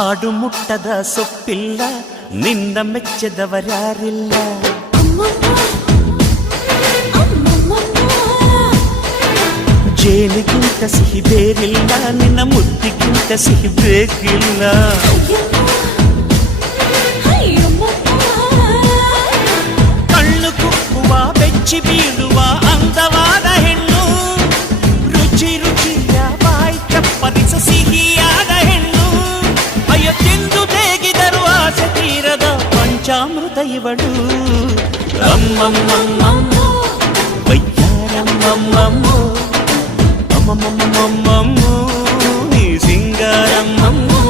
ಹಾಡು ಮುಟ್ಟದ ಸೊಪ್ಪಿಲ್ಲ, ನಿನ್ನ ಮೆಚ್ಚದವರ್ಯಾರಿಲ್ಲ. ಜೇನಿಗಿಂತ ಸಿಹಿ ಬೇರಿಲ್ಲ, ನಿನ್ನ ಮುದ್ದಿಗಿಂತ ಸಿಹಿ ಬೇಕಿಲ್ಲ. ಕಣ್ಣು ಕುಕ್ಕುವ ಬೆಚ್ಚಿ ಬೀಳುವ ಅಂದವಾದ ಹೆಣ್ಣು, ರುಚಿ ರುಚಿಯ ಬಾಯಿ ಚಪ್ಪರಿಸ ಸಿಹಿಯಾದ ಹೆಣ್ಣು. ಅಯ್ಯೋ ತಿಂದು ಬೇಗಿದರು ಆಸೆ ತೀರದ ಪಂಚಾಮೃತ ಇವಳು. ಅಮ್ಮಮ್ಮಮ್ಮಮ್ಮೋ ವಯ್ಯಾರಮ್ಮಮ್ಮಮ್ಮೋ ಅಮ್ಮಮ್ಮಮ್ಮಮ್ಮೋ ನೀ ಸಿಂಗಾರಮ್ಮಮ್ಮೋ.